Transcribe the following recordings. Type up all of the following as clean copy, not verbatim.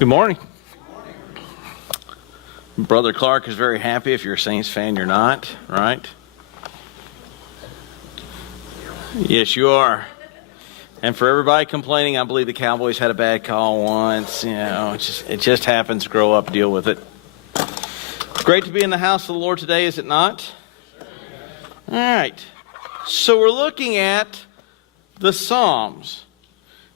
Good morning. Brother Clark is very happy. If you're a Saints fan, you're not, right? Yes, you are. And for everybody complaining, I believe the Cowboys had a bad call once. You know, it just happens. Grow up, deal with it. It's great to be in the house of the Lord today, is it not? All right. So we're looking at the Psalms.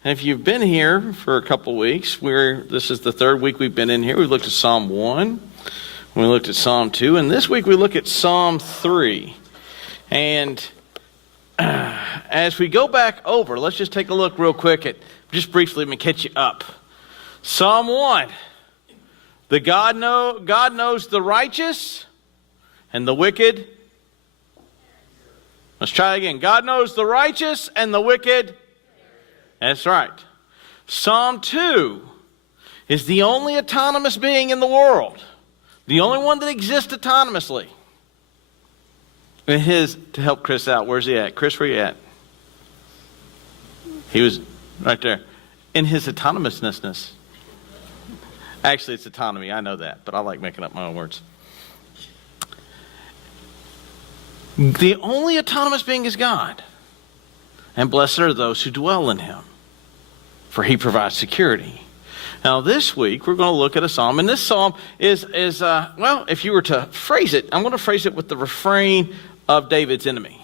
And if you've been here for a couple weeks, this is the third week we've been in here. We looked at Psalm 1. We looked at Psalm 2. And this week we look at Psalm 3. And as we go back over, let's just take a look real quick at, just briefly, let me catch you up. Psalm 1. God knows the righteous and the wicked. Let's try again. God knows the righteous and the wicked. That's right. Psalm 2 is the only autonomous being in the world. The only one that exists autonomously. And to help Chris out, where's he at? Chris, where you at? He was right there. In his autonomousness. Actually, it's autonomy. I know that, but I like making up my own words. The only autonomous being is God. And blessed are those who dwell in him, for he provides security. Now this week, we're going to look at a psalm. And this psalm is if you were to phrase it, I'm going to phrase it with the refrain of David's enemy.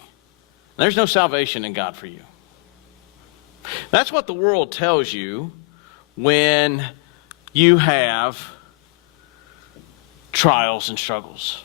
There's no salvation in God for you. That's what the world tells you when you have trials and struggles.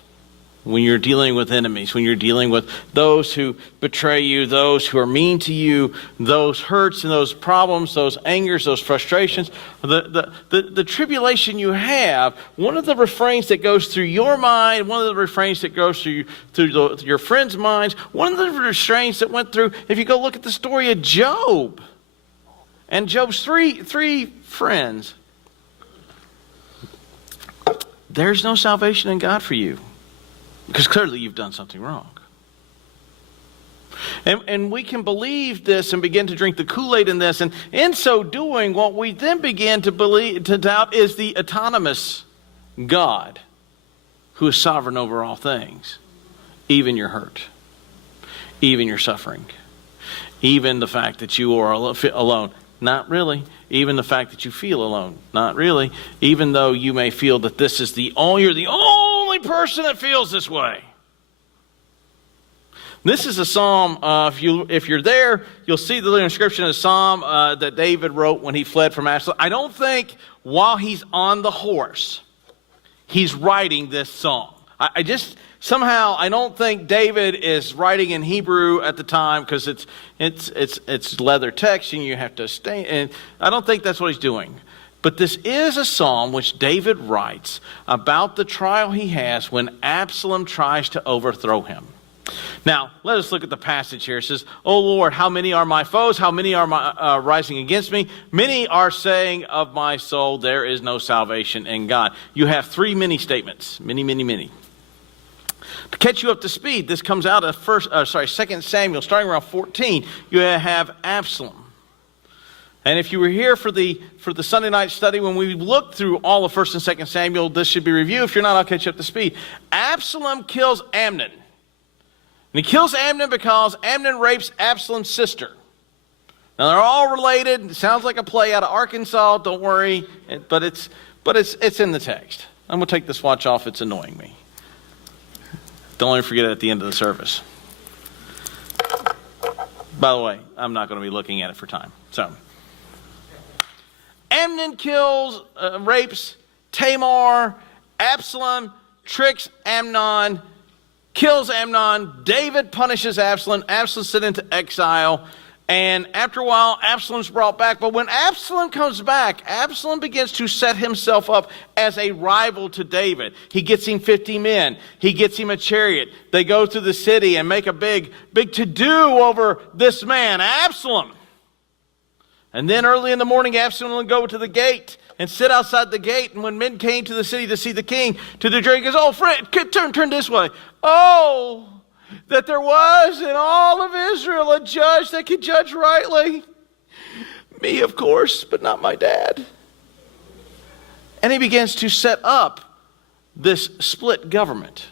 When you're dealing with enemies, when you're dealing with those who betray you, those who are mean to you, those hurts and those problems, those angers, those frustrations, the tribulation you have, one of the refrains that goes through your mind, one of the refrains that goes through your friends' minds, one of the refrains that went through, if you go look at the story of Job, and Job's three friends, there's no salvation in God for you. Because clearly you've done something wrong. And we can believe this and begin to drink the Kool-Aid in this. And in so doing, what we then begin to doubt is the autonomous God who is sovereign over all things. Even your hurt. Even your suffering. Even the fact that you are alone. Not really. Even the fact that you feel alone. Not really. Even though you may feel that this is you're the only person that feels this way. This is a psalm, if you're there, you'll see the inscription of the psalm that David wrote when he fled from Absalom. I don't think while he's on the horse, he's writing this song. I don't think David is writing in Hebrew at the time because it's leather text and you have to stay. And I don't think that's what he's doing. But this is a psalm which David writes about the trial he has when Absalom tries to overthrow him. Now, let us look at the passage here. It says, "O Lord, how many are my foes? How many are rising against me? Many are saying of my soul, there is no salvation in God." You have three many statements. Many, many, many. To catch you up to speed, this comes out of 2 Samuel, starting around 14. You have Absalom. And if you were here for the Sunday night study, when we looked through all of 1 and 2 Samuel, this should be reviewed. If you're not, I'll catch you up to speed. Absalom kills Amnon. And he kills Amnon because Amnon rapes Absalom's sister. Now they're all related. It sounds like a play out of Arkansas. Don't worry, but it's in the text. I'm going to take this watch off. It's annoying me. Don't let me forget it at the end of the service. By the way, I'm not going to be looking at it for time. So, Amnon rapes Tamar. Absalom tricks Amnon, kills Amnon. David punishes Absalom. Absalom's sent into exile. And after a while, Absalom's brought back. But when Absalom comes back, Absalom begins to set himself up as a rival to David. He gets him 50 men. He gets him a chariot. They go through the city and make a big to-do over this man, Absalom. And then early in the morning, Absalom would go to the gate and sit outside the gate. And when men came to the city to see the king, to the jury, he goes, "Oh, friend, turn this way. Oh, that there was in all of Israel a judge that could judge rightly. Me, of course, but not my dad." And he begins to set up this split government.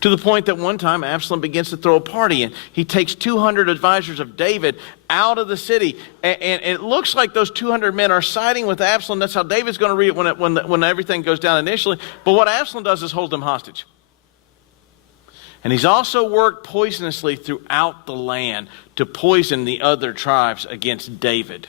To the point that one time Absalom begins to throw a party, and he takes 200 advisors of David out of the city. And it looks like those 200 men are siding with Absalom. That's how David's going to read it when everything goes down initially. But what Absalom does is hold them hostage. And he's also worked poisonously throughout the land to poison the other tribes against David.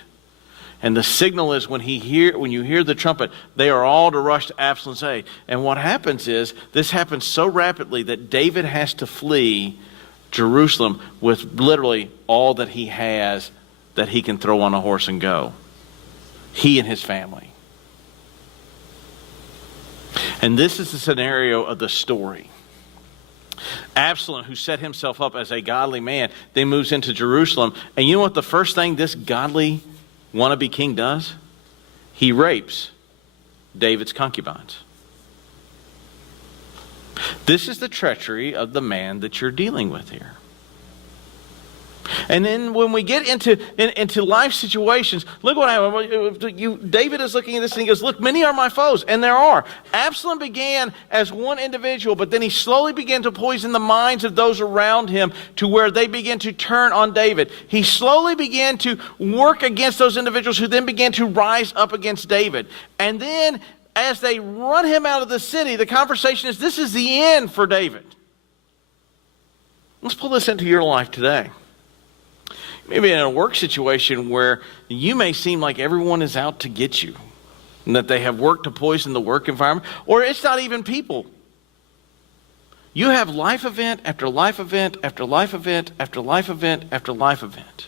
And the signal is when you hear the trumpet, they are all to rush to Absalom's aid. And what happens is, this happens so rapidly that David has to flee Jerusalem with literally all that he has that he can throw on a horse and go. He and his family. And this is the scenario of the story. Absalom, who set himself up as a godly man, then moves into Jerusalem. And you know what the first thing this godly wannabe king does? He rapes David's concubines. This is the treachery of the man that you're dealing with here. And then when we get into life situations, look what happened. David is looking at this and he goes, look, many are my foes. And there are. Absalom began as one individual, but then he slowly began to poison the minds of those around him to where they began to turn on David. He slowly began to work against those individuals who then began to rise up against David. And then as they run him out of the city, the conversation is, this is the end for David. Let's pull this into your life today. Maybe in a work situation where you may seem like everyone is out to get you and that they have worked to poison the work environment, or it's not even people. You have life event after life event after life event after life event after life event.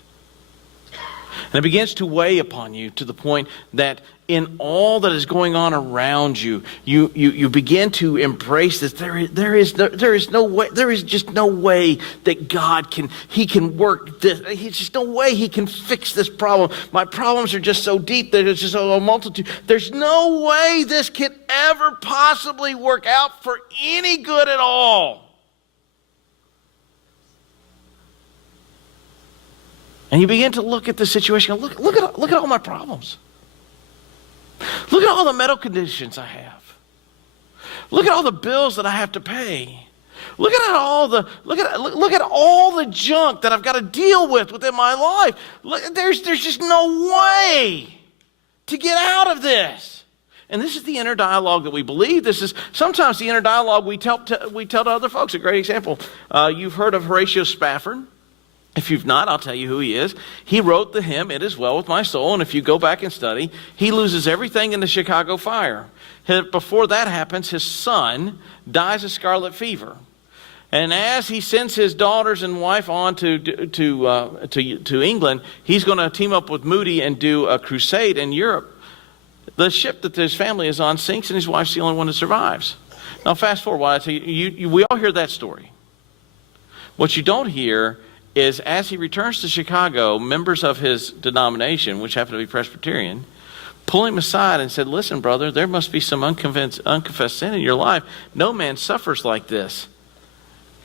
And it begins to weigh upon you to the point that in all that is going on around you, you begin to embrace this. There is no way. There is just no way that God can work this. There's just no way he can fix this problem. My problems are just so deep. There's just a multitude. There's no way this can ever possibly work out for any good at all. And you begin to look at the situation. Look at all my problems. Look at all the medical conditions I have. Look at all the bills that I have to pay. Look at all the junk that I've got to deal with within my life. There's just no way to get out of this. And this is the inner dialogue that we believe. This is sometimes the inner dialogue we tell to other folks. A great example. You've heard of Horatio Spafford. If you've not, I'll tell you who he is. He wrote the hymn, "It Is Well With My Soul," and if you go back and study, he loses everything in the Chicago fire. Before that happens, his son dies of scarlet fever. And as he sends his daughters and wife on to England, he's going to team up with Moody and do a crusade in Europe. The ship that his family is on sinks, and his wife's the only one that survives. Now fast forward, while I tell you, we all hear that story. What you don't hear is as he returns to Chicago, members of his denomination, which happen to be Presbyterian, pull him aside and said, listen, brother, there must be some unconfessed sin in your life. No man suffers like this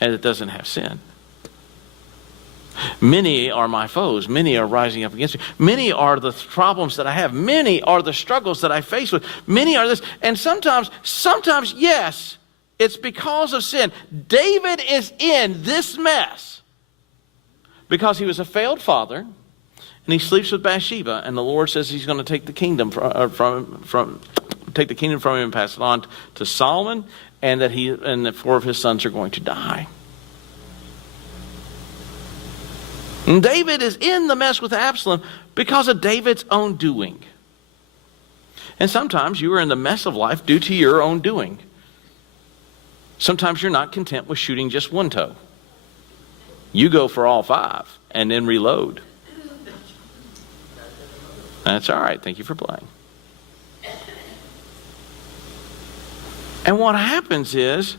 and it doesn't have sin. Many are my foes. Many are rising up against me. Many are the problems that I have. Many are the struggles that I face with. Many are this. And sometimes, yes, it's because of sin. David is in this mess because he was a failed father, and he sleeps with Bathsheba, and the Lord says he's going to take the kingdom from him and pass it on to Solomon, and that 4 of his sons are going to die. And David is in the mess with Absalom because of David's own doing. And sometimes you are in the mess of life due to your own doing. Sometimes you're not content with shooting just one toe. You go for all 5 and then reload. That's all right. Thank you for playing. And what happens is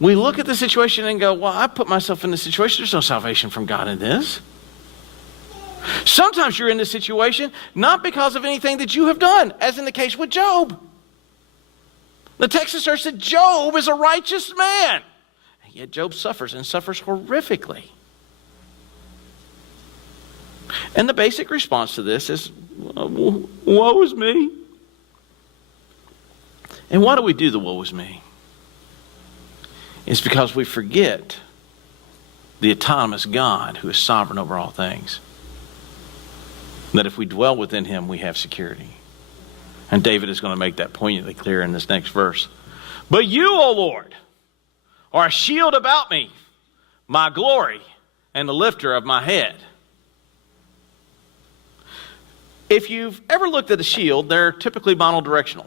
we look at the situation and go, well, I put myself in this situation. There's no salvation from God in this. Sometimes you're in this situation not because of anything that you have done, as in the case with Job. The text says that Job is a righteous man. And yet Job suffers, and suffers horrifically. And the basic response to this is, woe is me. And why do we do the woe is me? It's because we forget the autonomous God who is sovereign over all things. That if we dwell within him, we have security. And David is going to make that poignantly clear in this next verse. But you, O Lord, are a shield about me, my glory, and the lifter of my head. If you've ever looked at a shield, they're typically monodirectional.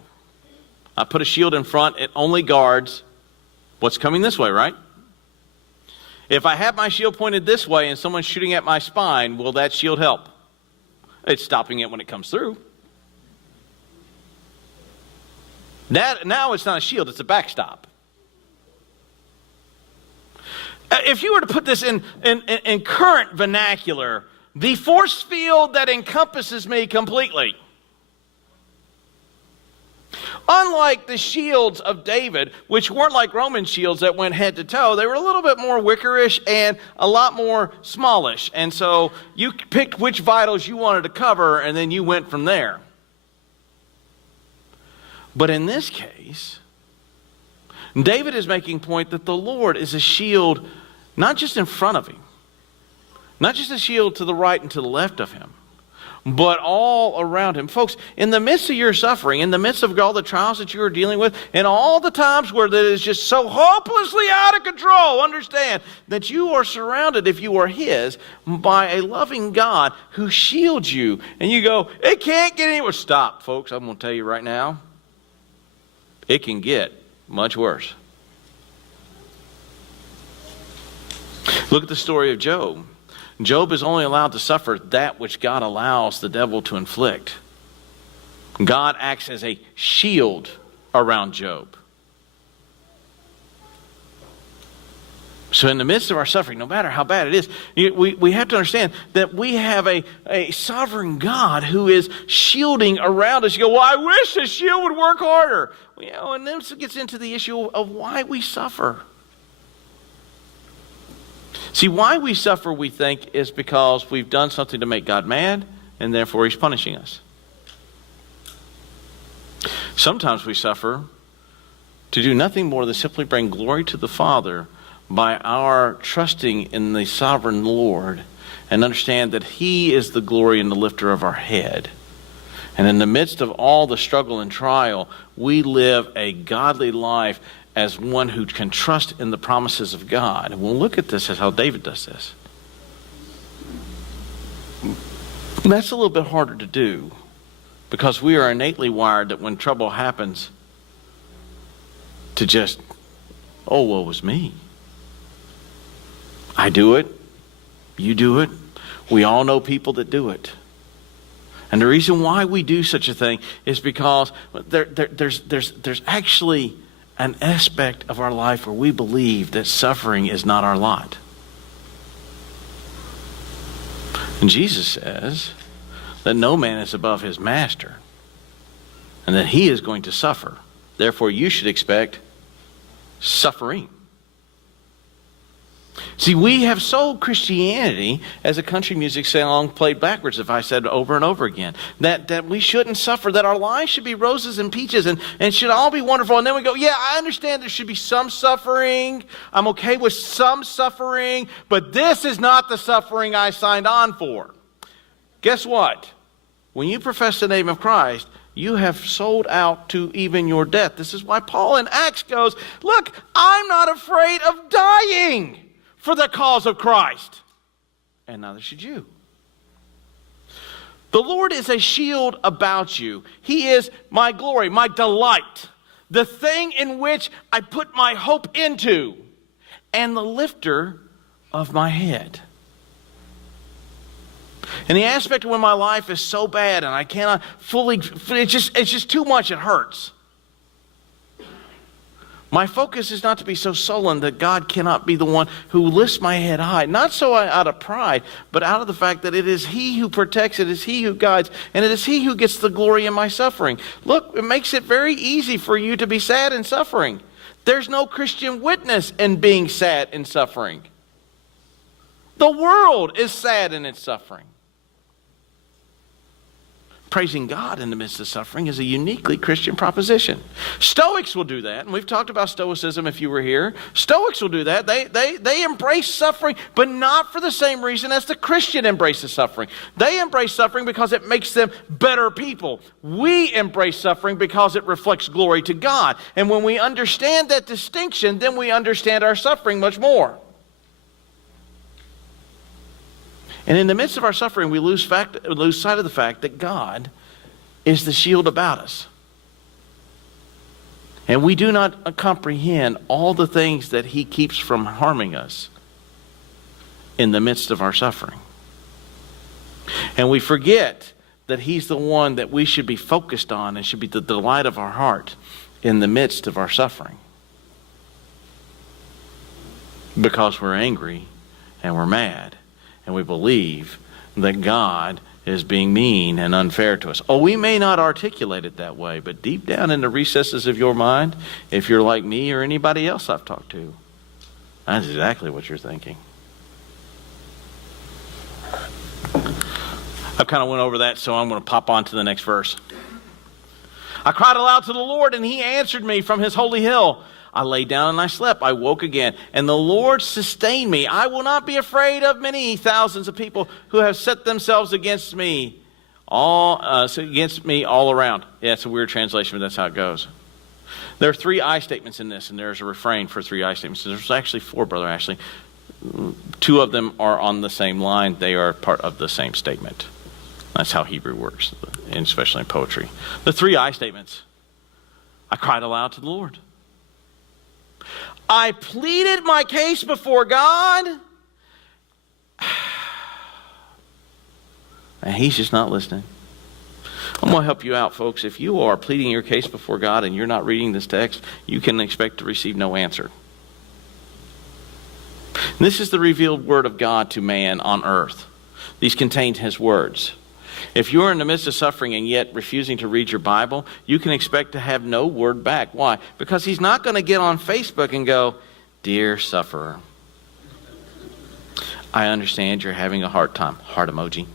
I put a shield in front, it only guards what's coming this way, right? If I have my shield pointed this way and someone's shooting at my spine, will that shield help? It's stopping it when it comes through. Now it's not a shield, it's a backstop. If you were to put this in current vernacular, the force field that encompasses me completely. Unlike the shields of David, which weren't like Roman shields that went head to toe, they were a little bit more wickerish and a lot more smallish. And so you picked which vitals you wanted to cover, and then you went from there. But in this case, David is making point that the Lord is a shield not just in front of him, not just a shield to the right and to the left of him, but all around him. Folks, in the midst of your suffering, in the midst of all the trials that you are dealing with, and all the times where that is just so hopelessly out of control, understand that you are surrounded, if you are his, by a loving God who shields you. And you go, it can't get any worse. Stop, folks. I'm going to tell you right now, it can get much worse. Look at the story of Job. Job is only allowed to suffer that which God allows the devil to inflict. God acts as a shield around Job. So in the midst of our suffering, no matter how bad it is, we have to understand that we have a sovereign God who is shielding around us. You go, well, I wish the shield would work harder. Well, and then it gets into the issue of why we suffer. See, why we suffer, we think, is because we've done something to make God mad, and therefore he's punishing us. Sometimes we suffer to do nothing more than simply bring glory to the Father by our trusting in the sovereign Lord and understand that he is the glory and the lifter of our head. And in the midst of all the struggle and trial, we live a godly life as one who can trust in the promises of God. And we'll look at this as how David does this. And that's a little bit harder to do because we are innately wired that when trouble happens to just, oh, woe was me. I do it. You do it. We all know people that do it. And the reason why we do such a thing is because there's actually an aspect of our life where we believe that suffering is not our lot. And Jesus says that no man is above his master and that he is going to suffer. Therefore, you should expect suffering. See, we have sold Christianity as a country music song played backwards, if I said over and over again, that we shouldn't suffer, that our lives should be roses and peaches and should all be wonderful. And then we go, yeah, I understand there should be some suffering. I'm okay with some suffering, but this is not the suffering I signed on for. Guess what? When you profess the name of Christ, you have sold out to even your death. This is why Paul in Acts goes, look, I'm not afraid of dying for the cause of Christ. And neither should you. The Lord is a shield about you. He is my glory, my delight, the thing in which I put my hope into, and the lifter of my head. And the aspect when my life is so bad and I cannot fully, it's just too much, it hurts. My focus is not to be so sullen that God cannot be the one who lifts my head high. Not so out of pride, but out of the fact that it is he who protects, it is he who guides, and it is he who gets the glory in my suffering. Look, it makes it very easy for you to be sad in suffering. There's no Christian witness in being sad in suffering. The world is sad in its suffering. praising God in the midst of suffering is a uniquely Christian proposition. Stoics will do that, and we've talked about Stoicism if you were here. Stoics will do that. They embrace suffering, but not for the same reason as the Christian embraces suffering. They embrace suffering because it makes them better people. We embrace suffering because it reflects glory to God. And when we understand that distinction, then we understand our suffering much more. And in the midst of our suffering, we lose sight of the fact that God is the shield about us. And we do not comprehend all the things that He keeps from harming us in the midst of our suffering. And we forget that He's the one that we should be focused on and should be the delight of our heart in the midst of our suffering. Because we're angry and we're mad. And we believe that God is being mean and unfair to us. Oh, we may not articulate it that way, but deep down in the recesses of your mind, if you're like me or anybody else I've talked to, that's exactly what you're thinking. I kind of went over that, so I'm going to pop on to the next verse. I cried aloud to the Lord, and He answered me from His holy hill. I lay down and I slept. I woke again, and the Lord sustained me. I will not be afraid of many thousands of people who have set themselves against me, all around. Yeah, it's a weird translation, but that's how it goes. There are 3 I statements in this, and there's a refrain for 3 I statements. There's actually 4, Brother Ashley. 2 of them are on the same line. They are part of the same statement. That's how Hebrew works, and especially in poetry. The 3 I statements. I cried aloud to the Lord. I pleaded my case before God. And He's just not listening. I'm going to help you out, folks. If you are pleading your case before God and you're not reading this text, you can expect to receive no answer. And this is the revealed word of God to man on earth. These contain His words. If you're in the midst of suffering and yet refusing to read your Bible, you can expect to have no word back. Why? Because He's not going to get on Facebook and go, "Dear sufferer, I understand you're having a hard time." Heart emoji.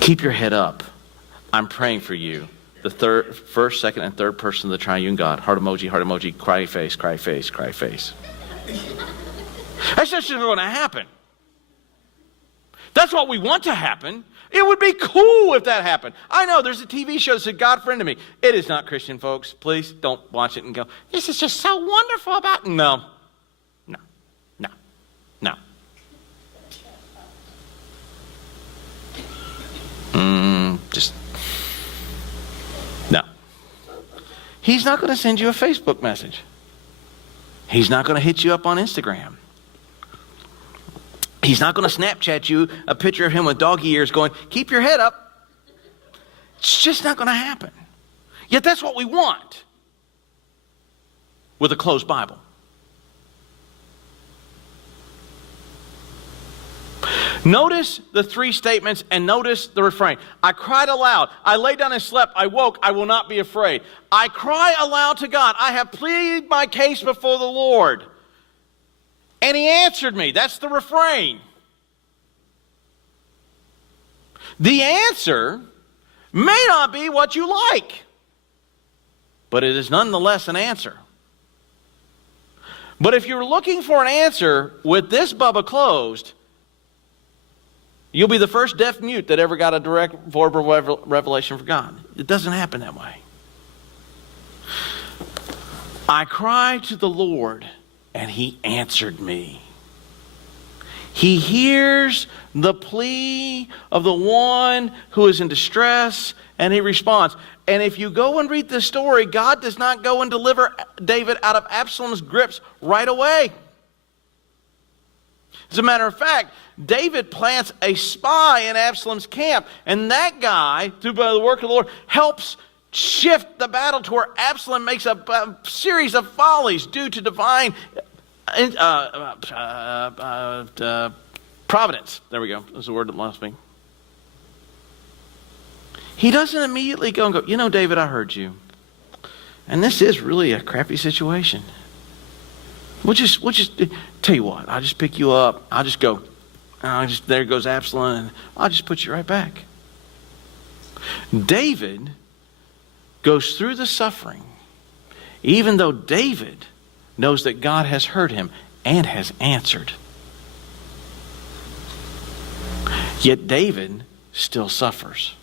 Keep your head up. I'm praying for you. The first, second, and third person of the triune God. Heart emoji, cry face, cry face, cry face. That's just not going to happen. That's what we want to happen. It would be cool if that happened. I know there's a TV show that said, "God friended me." It is not Christian, folks. Please don't watch it and go, "This is just so wonderful about..." No. No. He's not going to send you a Facebook message. He's not going to hit you up on Instagram. He's not going to Snapchat you a picture of him with doggy ears going, "Keep your head up." It's just not going to happen. Yet that's what we want with a closed Bible. Notice the 3 statements and notice the refrain. I cried aloud. I lay down and slept. I woke. I will not be afraid. I cry aloud to God. I have pleaded my case before the Lord. And He answered me. That's the refrain. The answer may not be what you like, but it is nonetheless an answer. But if you're looking for an answer with this Bubba closed, you'll be the first deaf mute that ever got a direct verbal revelation from God. It doesn't happen that way. I cried to the Lord, and He answered me. He hears the plea of the one who is in distress, and He responds. And if you go and read this story, God does not go and deliver David out of Absalom's grips right away. As a matter of fact, David plants a spy in Absalom's camp, and that guy, through the work of the Lord, helps shift the battle to where Absalom makes a series of follies due to divine providence. There we go. That's the word that lost me. He doesn't immediately go and go, "You know, David, I heard you. And this is really a crappy situation. We'll just tell you what, I'll just pick you up. I'll just go There goes Absalom, and I'll just put you right back. David goes through the suffering, even though David knows that God has heard him and has answered. Yet David still suffers.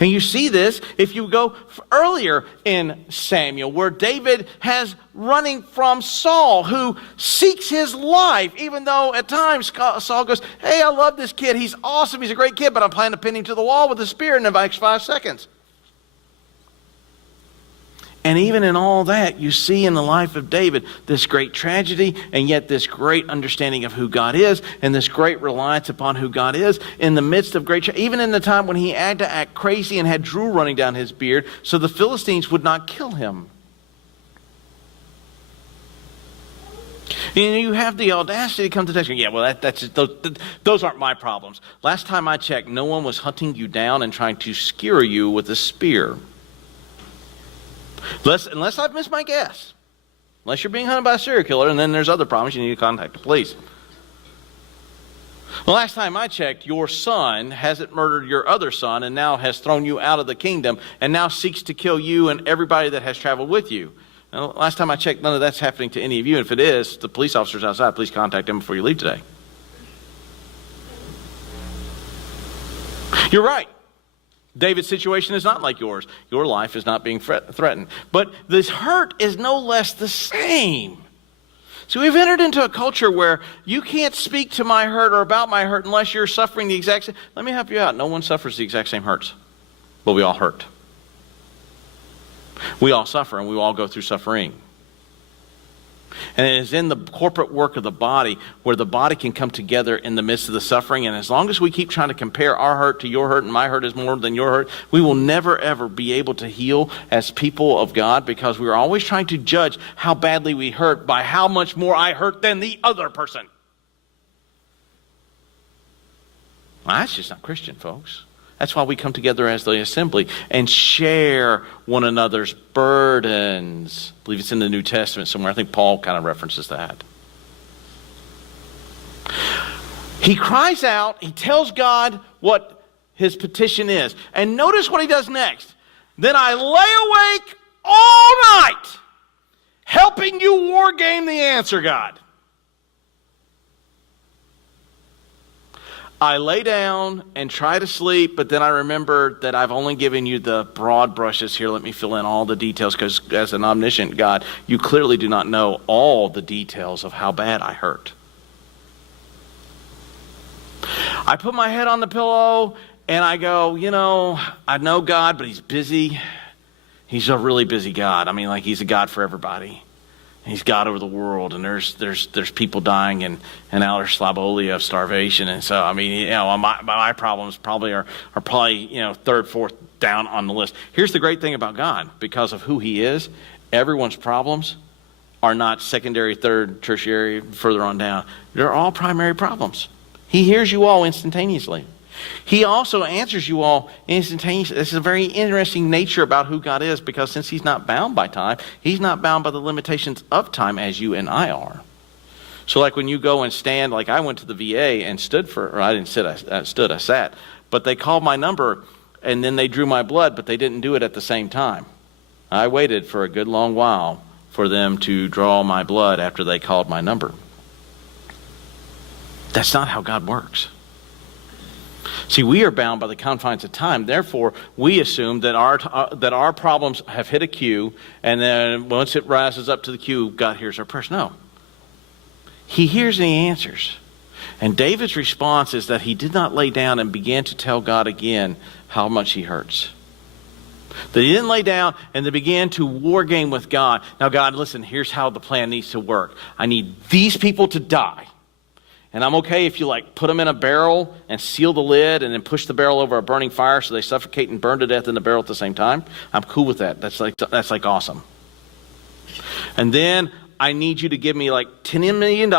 And you see this if you go earlier in Samuel, where David has running from Saul, who seeks his life, even though at times Saul goes, hey, I love this kid. He's awesome. He's a great kid, but I'm planning to pin him to the wall with a spear in the next 5 seconds. And even in all that, you see in the life of David this great tragedy, and yet this great understanding of who God is, and this great reliance upon who God is in the midst of great even in the time when he had to act crazy and had drool running down his beard so the Philistines would not kill him. And you have the audacity to come to text. Yeah, well, those aren't my problems. Last time I checked, no one was hunting you down and trying to skewer you with a spear. Unless I've missed my guess. Unless you're being hunted by a serial killer, and then there's other problems, you need to contact the police. The last time I checked, your son hasn't murdered your other son and now has thrown you out of the kingdom and now seeks to kill you and everybody that has traveled with you. Now, last time I checked, none of that's happening to any of you. And if it is, the police officers outside, please contact them before you leave today. You're right. David's situation is not like yours. Your life is not being threatened. But this hurt is no less the same. So we've entered into a culture where you can't speak to my hurt or about my hurt unless you're suffering the exact same. Let me help you out. No one suffers the exact same hurts. But we all hurt. We all suffer, and we all go through suffering. And it is in the corporate work of the body where the body can come together in the midst of the suffering. And as long as we keep trying to compare our hurt to your hurt and my hurt is more than your hurt, we will never, ever be able to heal as people of God, because we are always trying to judge how badly we hurt by how much more I hurt than the other person. Well, that's just not Christian, folks. That's why we come together as the assembly and share one another's burdens. I believe it's in the New Testament somewhere. I think Paul kind of references that. He cries out. He tells God what his petition is. And notice what he does next. Then I lay awake all night helping you war game the answer, God. I lay down and try to sleep, but then I remember that I've only given you the broad brushes here. Let me fill in all the details, because as an omniscient God, you clearly do not know all the details of how bad I hurt. I put my head on the pillow and I go, I know God, but he's busy. He's a really busy God. I mean, like, he's a God for everybody. He's God over the world, and there's people dying in outer Slabolia of starvation, and so I mean, my problems probably are third, fourth down on the list. Here's the great thing about God: because of who He is, everyone's problems are not secondary, third, tertiary, further on down. They're all primary problems. He hears you all instantaneously. He also answers you all instantaneously. This is a very interesting nature about who God is, because since He's not bound by time, He's not bound by the limitations of time as you and I are. So like when you go and stand, like I went to the VA and I sat. But they called my number and then they drew my blood, but they didn't do it at the same time. I waited for a good long while for them to draw my blood after they called my number. That's not how God works. See, we are bound by the confines of time. Therefore, we assume that our problems have hit a queue, and then once it rises up to the queue, God hears our prayers. No. He hears and He answers. And David's response is that he did not lay down and began to tell God again how much he hurts. That he didn't lay down and they began to war game with God. Now, God, listen, here's how the plan needs to work. I need these people to die. And I'm okay if you put them in a barrel and seal the lid and then push the barrel over a burning fire so they suffocate and burn to death in the barrel at the same time. I'm cool with that. That's awesome. And then I need you to give me $10 million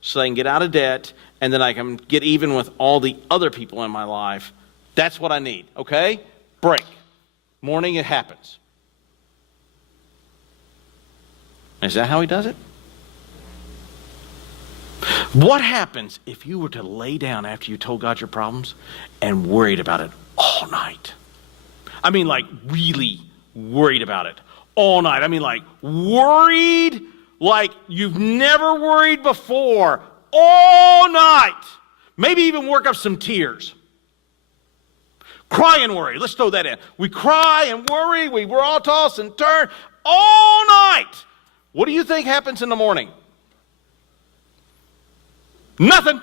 so I can get out of debt, and then I can get even with all the other people in my life. That's what I need. Okay? Break. Morning, it happens. Is that how he does it? What happens if you were to lay down after you told God your problems and worried about it all night? I mean, like really worried about it all night. I mean, like worried like you've never worried before all night. Maybe even work up some tears. Cry and worry. Let's throw that in. We cry and worry. We're all toss and turn all night. What do you think happens in the morning? Nothing.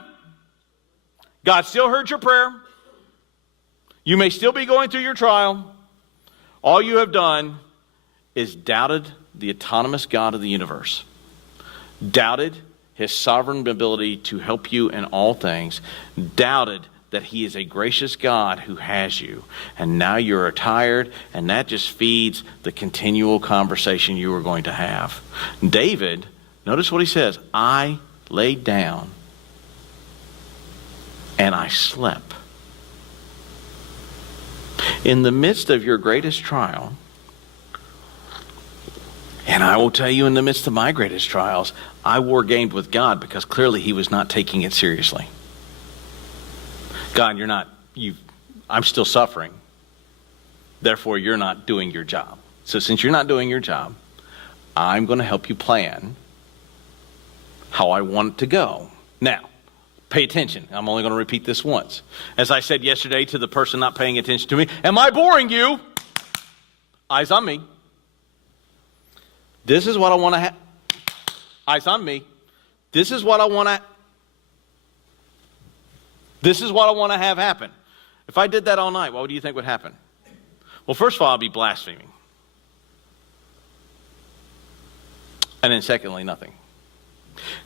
God still heard your prayer. You may still be going through your trial. All you have done is doubted the autonomous God of the universe. Doubted his sovereign ability to help you in all things. Doubted that he is a gracious God who has you. And now you're tired, and that just feeds the continual conversation you are going to have. David, notice what he says. I laid down and I slept. In the midst of your greatest trial, and I will tell you in the midst of my greatest trials, I wargamed with God because clearly he was not taking it seriously. God, I'm still suffering. Therefore, you're not doing your job. So since you're not doing your job, I'm going to help you plan how I want it to go. Now, pay attention. I'm only going to repeat this once. As I said yesterday to the person not paying attention to me, am I boring you? Eyes on me. This is what I want to have. Eyes on me. This is what I want to have happen. If I did that all night, what do you think would happen? Well, first of all, I'd be blaspheming. And then secondly, nothing.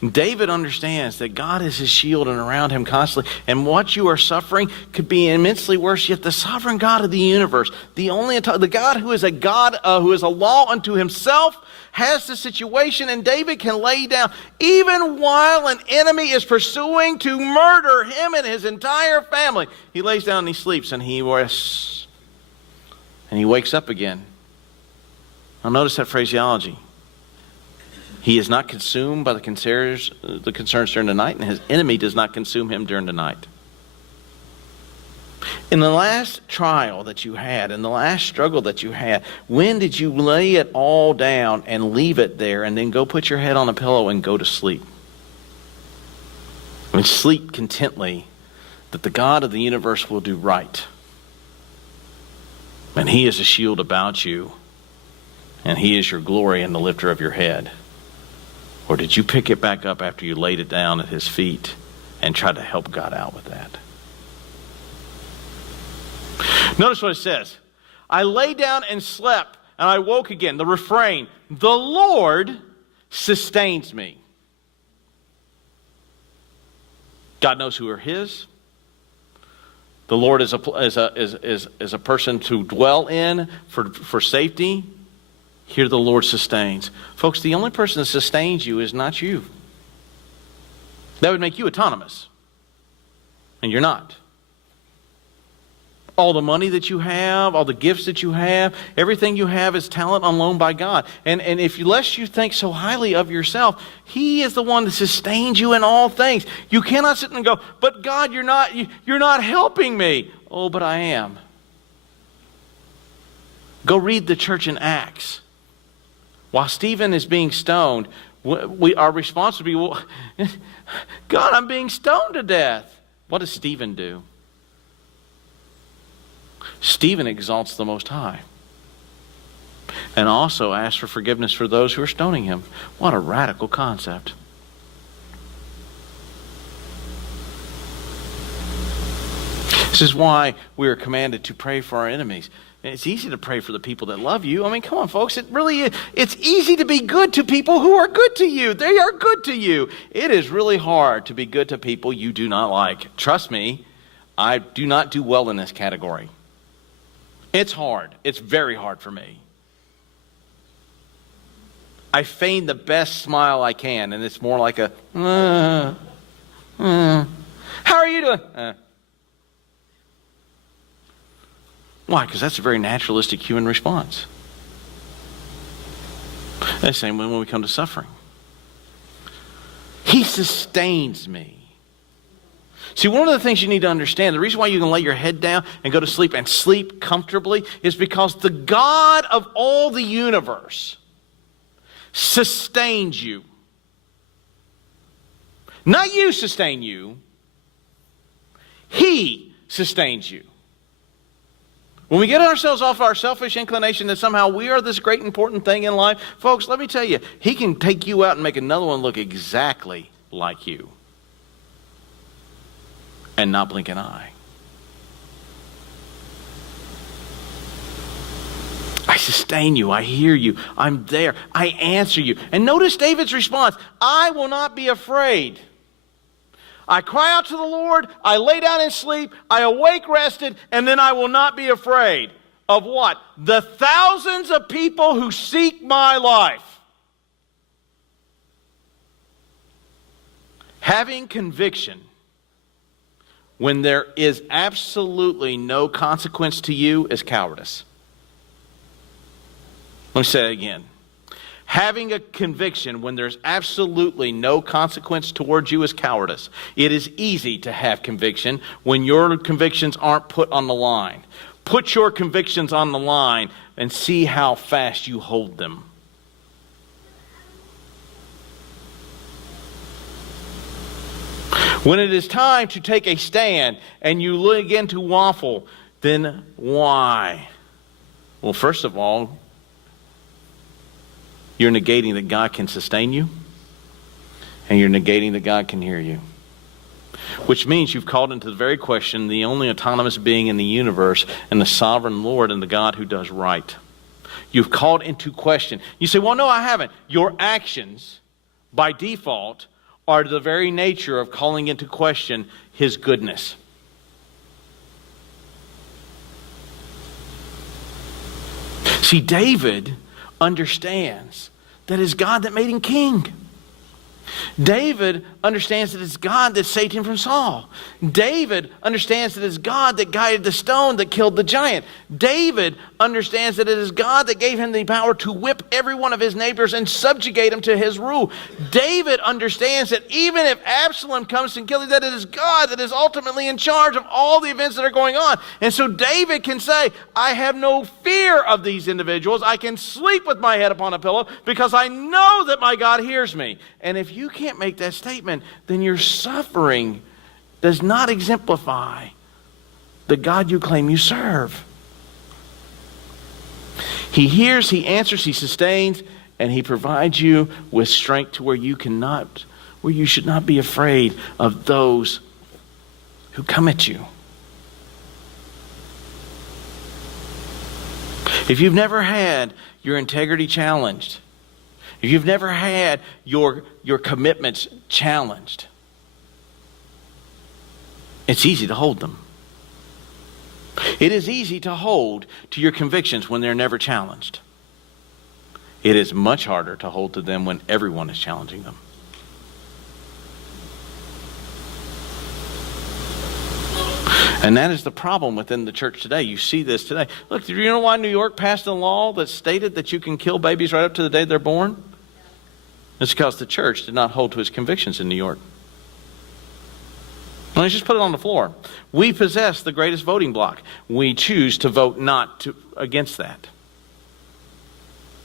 David understands that God is his shield and around him constantly. And what you are suffering could be immensely worse. Yet the sovereign God of the universe, the God who is a God who is a law unto himself, has the situation, and David can lay down even while an enemy is pursuing to murder him and his entire family. He lays down and he sleeps and he rests. And he wakes up again. Now notice that phraseology. He is not consumed by the concerns during the night, and his enemy does not consume him during the night. In the last trial that you had, in the last struggle that you had, when did you lay it all down and leave it there and then go put your head on a pillow and go to sleep? I mean, sleep contently that the God of the universe will do right. And he is a shield about you, and he is your glory and the lifter of your head. Or did you pick it back up after you laid it down at his feet and try to help God out with that? Notice what it says. I lay down and slept, and I woke again. The refrain, the Lord sustains me. God knows who are his. The Lord is a person to dwell in for safety. Here the Lord sustains. Folks, the only person that sustains you is not you. That would make you autonomous. And you're not. All the money that you have, all the gifts that you have, everything you have is talent on loan by God. And unless you think so highly of yourself, he is the one that sustains you in all things. You cannot sit and go, but God, you're not helping me. Oh, but I am. Go read the church in Acts. While Stephen is being stoned, our response would be, well, God, I'm being stoned to death. What does Stephen do? Stephen exalts the Most High and also asks for forgiveness for those who are stoning him. What a radical concept. This is why we are commanded to pray for our enemies. And it's easy to pray for the people that love you. I mean, come on, folks. It really is. It's easy to be good to people who are good to you. They are good to you. It is really hard to be good to people you do not like. Trust me, I do not do well in this category. It's hard. It's very hard for me. I feign the best smile I can, and it's more like a, how are you doing? Why? Because that's a very naturalistic human response. The same when we come to suffering. He sustains me. See, one of the things you need to understand, the reason why you can lay your head down and go to sleep and sleep comfortably is because the God of all the universe sustains you. Not you sustain you. He sustains you. When we get ourselves off our selfish inclination that somehow we are this great important thing in life, folks, let me tell you, He can take you out and make another one look exactly like you. And not blink an eye. I sustain you. I hear you. I'm there. I answer you. And notice David's response. I will not be afraid. I cry out to the Lord. I lay down and sleep. I awake rested. And then I will not be afraid. Of what? The thousands of people who seek my life. Having conviction when there is absolutely no consequence to you is cowardice. Let me say it again. Having a conviction when there's absolutely no consequence towards you is cowardice. It is easy to have conviction when your convictions aren't put on the line. Put your convictions on the line and see how fast you hold them. When it is time to take a stand and you begin to waffle, then why? Well, first of all, you're negating that God can sustain you, and you're negating that God can hear you. Which means you've called into the very question the only autonomous being in the universe and the sovereign Lord and the God who does right. You've called into question. You say, well, no, I haven't. Your actions, by default, are the very nature of calling into question His goodness. See, David understands that it's God that made him king. David understands that it's God that saved him from Saul. David understands that it's God that guided the stone that killed the giant. David understands that it is God that gave him the power to whip every one of his neighbors and subjugate him to his rule. David understands that even if Absalom comes and kills him, that it is God that is ultimately in charge of all the events that are going on. And so David can say, I have no fear of these individuals. I can sleep with my head upon a pillow because I know that my God hears me. And if you can't make that statement, then your suffering does not exemplify the God you claim you serve. He hears, He answers, He sustains, and He provides you with strength to where you should not be afraid of those who come at you. If you've never had your integrity challenged, if you've never had your commitments challenged, it's easy to hold them. It is easy to hold to your convictions when they're never challenged. It is much harder to hold to them when everyone is challenging them. And that is the problem within the church today. You see this today. Look, do you know why New York passed a law that stated that you can kill babies right up to the day they're born? It's because the church did not hold to its convictions in New York. Let's just put it on the floor. We possess the greatest voting bloc. We choose to vote against that.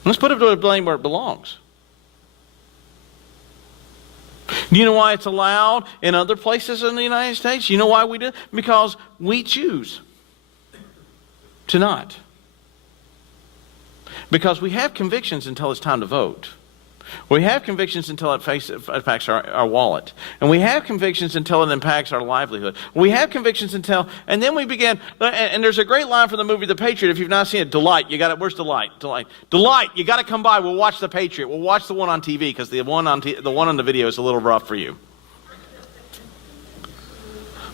Let's put the blame where it belongs. Do you know why it's allowed in other places in the United States? You know why we do it? Because we choose to not. Because we have convictions until it's time to vote. We have convictions until it impacts our wallet. And we have convictions until it impacts our livelihood. We have convictions until, and then we begin, and there's a great line from the movie The Patriot. If you've not seen it, Delight, you got it. Where's Delight? Delight, you got to come by. We'll watch The Patriot. We'll watch the one on TV because the one on the video is a little rough for you.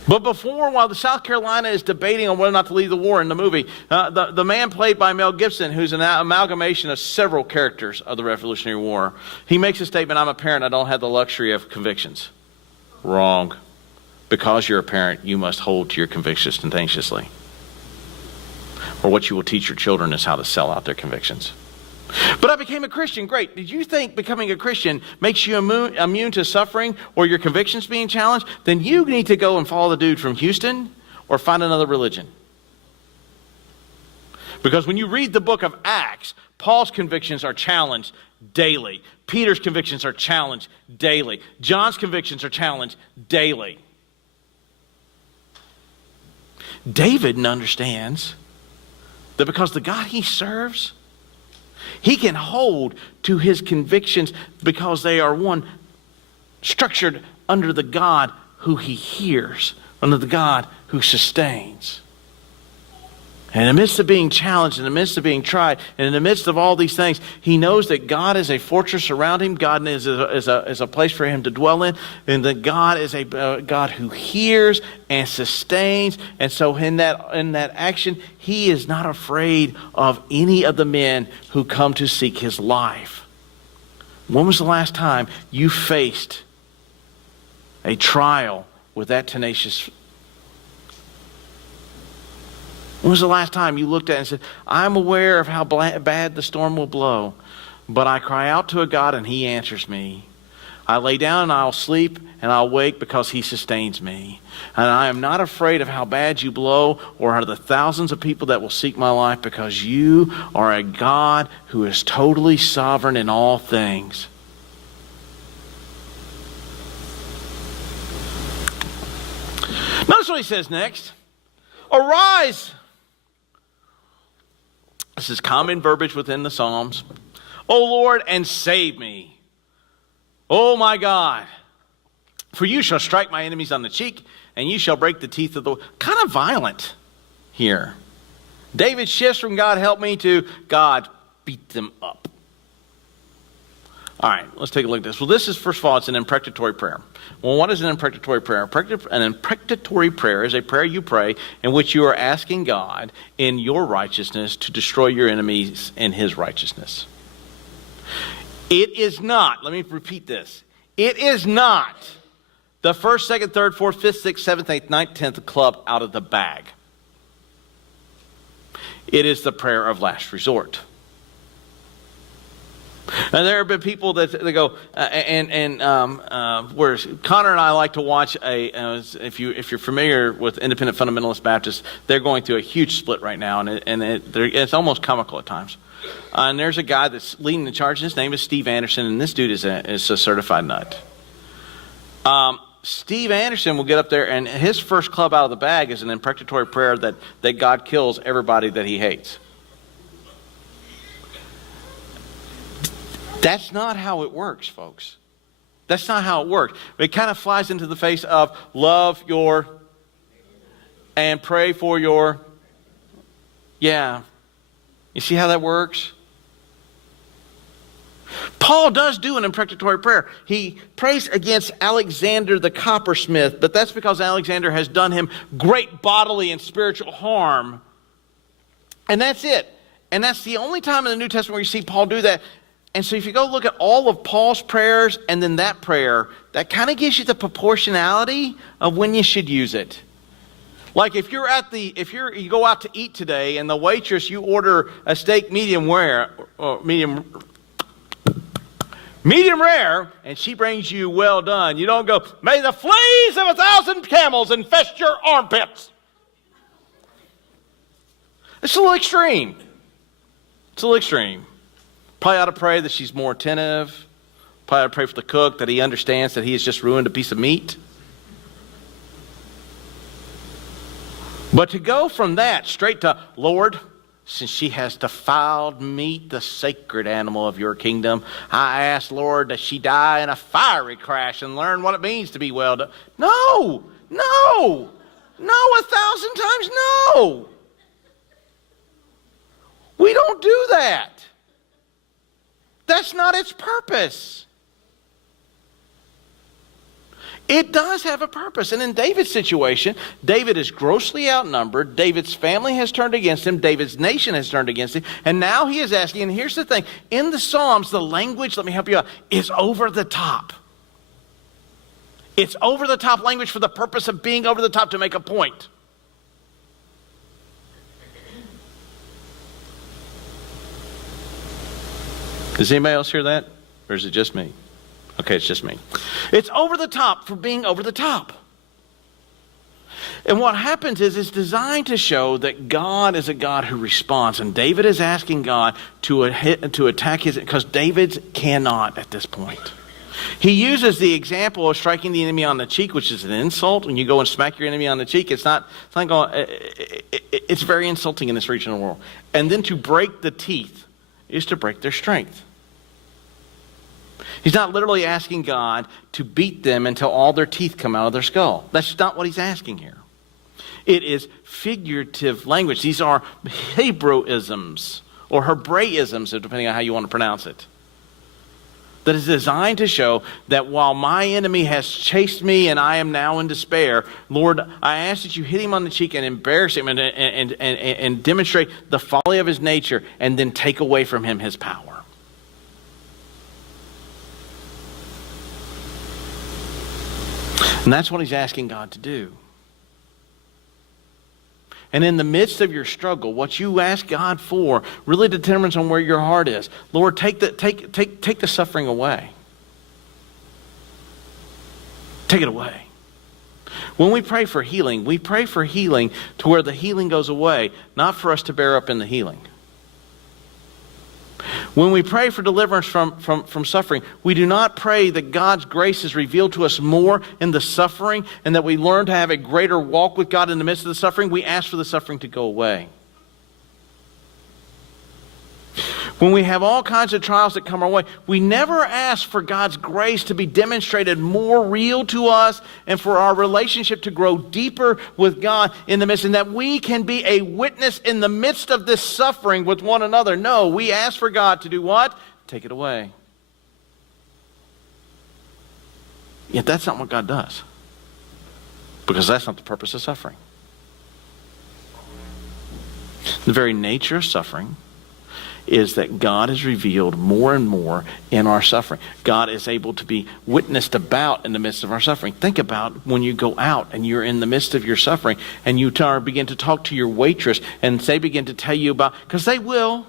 But while the South Carolina is debating on whether or not to lead the war in the movie, the man played by Mel Gibson, who's an amalgamation of several characters of the Revolutionary War, he makes a statement, I'm a parent, I don't have the luxury of convictions. Wrong. Because you're a parent, you must hold to your convictions tenaciously. Or what you will teach your children is how to sell out their convictions. But I became a Christian. Great. Did you think becoming a Christian makes you immune to suffering or your convictions being challenged? Then you need to go and follow the dude from Houston or find another religion. Because when you read the book of Acts, Paul's convictions are challenged daily. Peter's convictions are challenged daily. John's convictions are challenged daily. David understands that because the God he serves, he can hold to his convictions because they are, one, structured under the God who he hears, under the God who sustains. And in the midst of being challenged, in the midst of being tried, and in the midst of all these things, he knows that God is a fortress around him. God is a place for him to dwell in. And that God is a God who hears and sustains. And so in that action, he is not afraid of any of the men who come to seek his life. When was the last time you faced a trial with that tenacious? When was the last time you looked at it and said, I'm aware of how bad the storm will blow, but I cry out to a God and he answers me. I lay down and I'll sleep and I'll wake because he sustains me. And I am not afraid of how bad you blow or of the thousands of people that will seek my life, because you are a God who is totally sovereign in all things. Notice what he says next. Arise. This is common verbiage within the Psalms. O Lord, and save me. O my God, for you shall strike my enemies on the cheek, and you shall break the teeth of the... Kind of violent here. David shifts from God help me to God beat them up. All right, let's take a look at this. Well, this is, first of all, it's an imprecatory prayer. Well, what is an imprecatory prayer? An imprecatory prayer is a prayer you pray in which you are asking God in your righteousness to destroy your enemies in his righteousness. It is not, let me repeat this. It is not the 1st, 2nd, 3rd, 4th, 5th, 6th, 7th, 8th, 9th, 10th club out of the bag. It is the prayer of last resort. And there have been people that they go where Connor and I like to watch if you're familiar with Independent Fundamentalist Baptists, they're going through a huge split right now, and it's almost comical at times. And there's a guy that's leading the charge. His name is Steve Anderson, and this dude is a certified nut. Steve Anderson will get up there, and his first club out of the bag is an imprecatory prayer that God kills everybody that he hates. That's not how it works, folks. That's not how it works. It kind of flies into the face of love your and pray for your. Yeah. You see how that works? Paul does do an imprecatory prayer. He prays against Alexander the coppersmith, but that's because Alexander has done him great bodily and spiritual harm. And that's it. And that's the only time in the New Testament where you see Paul do that. And so if you go look at all of Paul's prayers and then that prayer, that kind of gives you the proportionality of when you should use it. Like if you go out to eat today and the waitress, you order a steak medium rare, and she brings you well done. You don't go, may the fleas of 1,000 camels infest your armpits. It's a little extreme. It's a little extreme. Probably ought to pray that she's more attentive. Probably ought to pray for the cook that he understands that he has just ruined a piece of meat. But to go from that straight to, Lord, since she has defiled meat, the sacred animal of your kingdom, I ask, Lord, that she die in a fiery crash and learn what it means to be well done. No, 1,000 times no. We don't do that. That's not its purpose. It does have a purpose. And in David's situation, David is grossly outnumbered. David's family has turned against him. David's nation has turned against him. And now he is asking, and here's the thing. In the Psalms, the language, let me help you out, is over the top. It's over the top language for the purpose of being over the top to make a point. Does anybody else hear that? Or is it just me? Okay, it's just me. It's over the top for being over the top. And what happens is it's designed to show that God is a God who responds. And David is asking God to attack his, because David cannot at this point. He uses the example of striking the enemy on the cheek, which is an insult. When you go and smack your enemy on the cheek, it's very insulting in this region of the world. And then to break the teeth is to break their strength. He's not literally asking God to beat them until all their teeth come out of their skull. That's not what he's asking here. It is figurative language. These are Hebrewisms or Hebraisms, depending on how you want to pronounce it. That is designed to show that while my enemy has chased me and I am now in despair, Lord, I ask that you hit him on the cheek and embarrass him and demonstrate the folly of his nature and then take away from him his power. And that's what he's asking God to do. And in the midst of your struggle, what you ask God for really determines on where your heart is. Lord, take the suffering away. Take it away. When we pray for healing, we pray for healing to where the healing goes away, not for us to bear up in the healing. When we pray for deliverance from suffering, we do not pray that God's grace is revealed to us more in the suffering and that we learn to have a greater walk with God in the midst of the suffering. We ask for the suffering to go away. When we have all kinds of trials that come our way, we never ask for God's grace to be demonstrated more real to us and for our relationship to grow deeper with God in the midst, and that we can be a witness in the midst of this suffering with one another. No, we ask for God to do what? Take it away. Yet that's not what God does, because that's not the purpose of suffering. The very nature of suffering is that God is revealed more and more in our suffering. God is able to be witnessed about in the midst of our suffering. Think about when you go out and you're in the midst of your suffering and you begin to talk to your waitress and they begin to tell you about, because they will,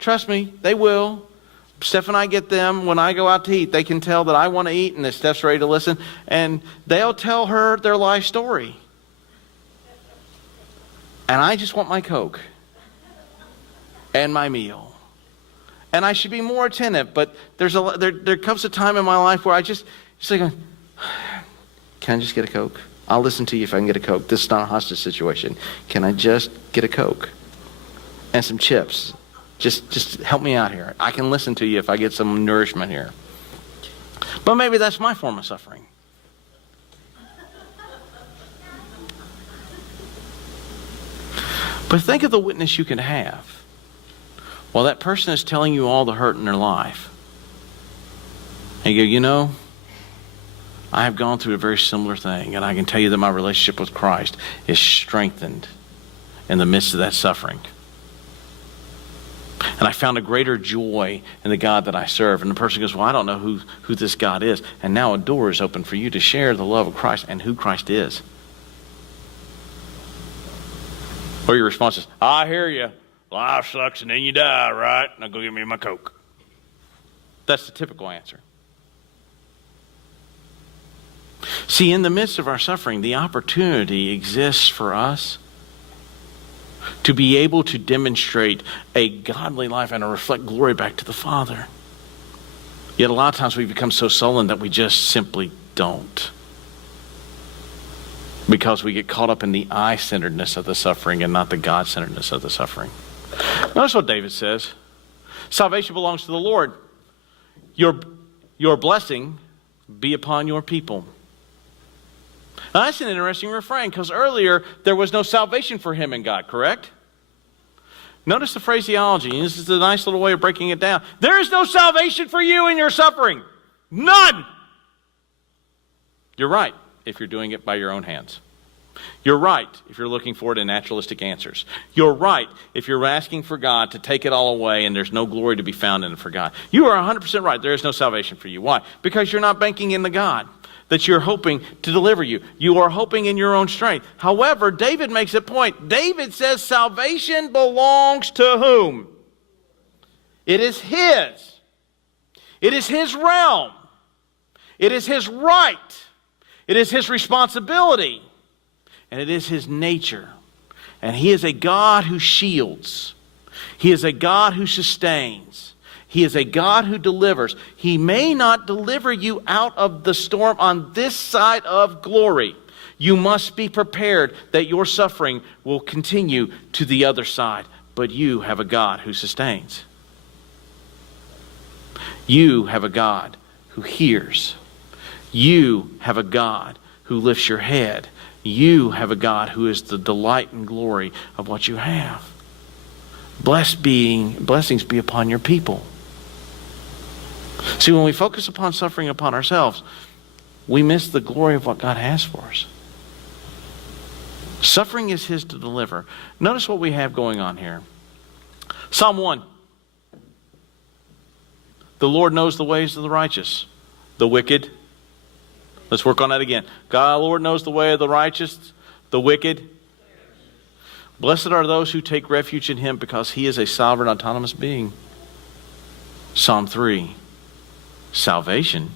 trust me, they will. Steph and I get them when I go out to eat. They can tell that I want to eat and that Steph's ready to listen, and they'll tell her their life story. And I just want my Coke and my meal. And I should be more attentive, but there comes a time in my life where I just like, can I just get a Coke? I'll listen to you if I can get a Coke. This is not a hostage situation. Can I just get a Coke and some chips? Just help me out here. I can listen to you if I get some nourishment here. But maybe that's my form of suffering. But think of the witness you can have. While that person is telling you all the hurt in their life, and you go, I have gone through a very similar thing, and I can tell you that my relationship with Christ is strengthened in the midst of that suffering. And I found a greater joy in the God that I serve. And the person goes, well, I don't know who this God is. And now a door is open for you to share the love of Christ and who Christ is. Or your response is, I hear you. Life sucks and then you die, right? Now go get me my Coke. That's the typical answer. See, in the midst of our suffering, the opportunity exists for us to be able to demonstrate a godly life and to reflect glory back to the Father. Yet a lot of times we become so sullen that we just simply don't. Because we get caught up in the I-centeredness of the suffering and not the God-centeredness of the suffering. Notice what David says. Salvation belongs to the Lord. Your blessing be upon your people. Now that's an interesting refrain, because earlier there was no salvation for him in God, correct? Notice the phraseology. And this is a nice little way of breaking it down. There is no salvation for you in your suffering. None. You're right if you're doing it by your own hands. You're right if you're looking for it in naturalistic answers. You're right if you're asking for God to take it all away and there's no glory to be found in it for God. You are 100% right. There is no salvation for you. Why? Because you're not banking in the God that you're hoping to deliver you. You are hoping in your own strength. However, David makes a point. David says salvation belongs to whom? It is his. It is his realm. It is his right. It is his responsibility. And it is his nature. And he is a God who shields. He is a God who sustains. He is a God who delivers. He may not deliver you out of the storm on this side of glory. You must be prepared that your suffering will continue to the other side. But you have a God who sustains. You have a God who hears. You have a God who lifts your head. You have a God who is the delight and glory of what you have. Blessings be upon your people. See, when we focus upon suffering upon ourselves, we miss the glory of what God has for us. Suffering is his to deliver. Notice what we have going on here. Psalm 1. The Lord knows the ways of the righteous. The wicked. Let's work on that again. God, the Lord knows the way of the righteous. The wicked. Blessed are those who take refuge in him because he is a sovereign, autonomous being. Psalm 3. Salvation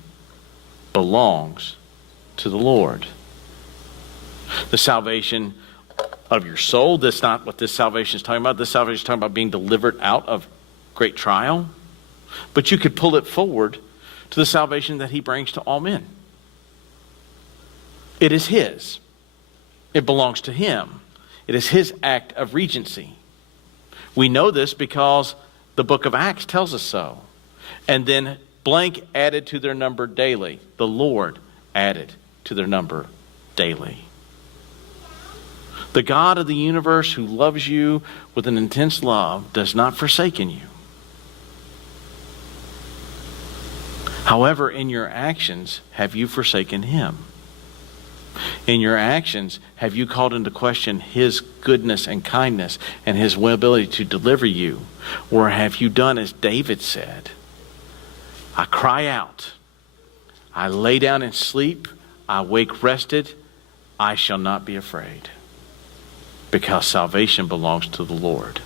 belongs to the Lord. The salvation of your soul, that's not what this salvation is talking about. This salvation is talking about being delivered out of great trial. But you could pull it forward to the salvation that he brings to all men. It is his. It belongs to him. It is his act of regency. We know this because the book of Acts tells us so. And then blank added to their number daily. The Lord added to their number daily. The God of the universe who loves you with an intense love does not forsaken you. However, in your actions, have you forsaken him? In your actions, have you called into question his goodness and kindness and his ability to deliver you? Or have you done as David said, I cry out, I lay down and sleep, I wake rested, I shall not be afraid. Because salvation belongs to the Lord.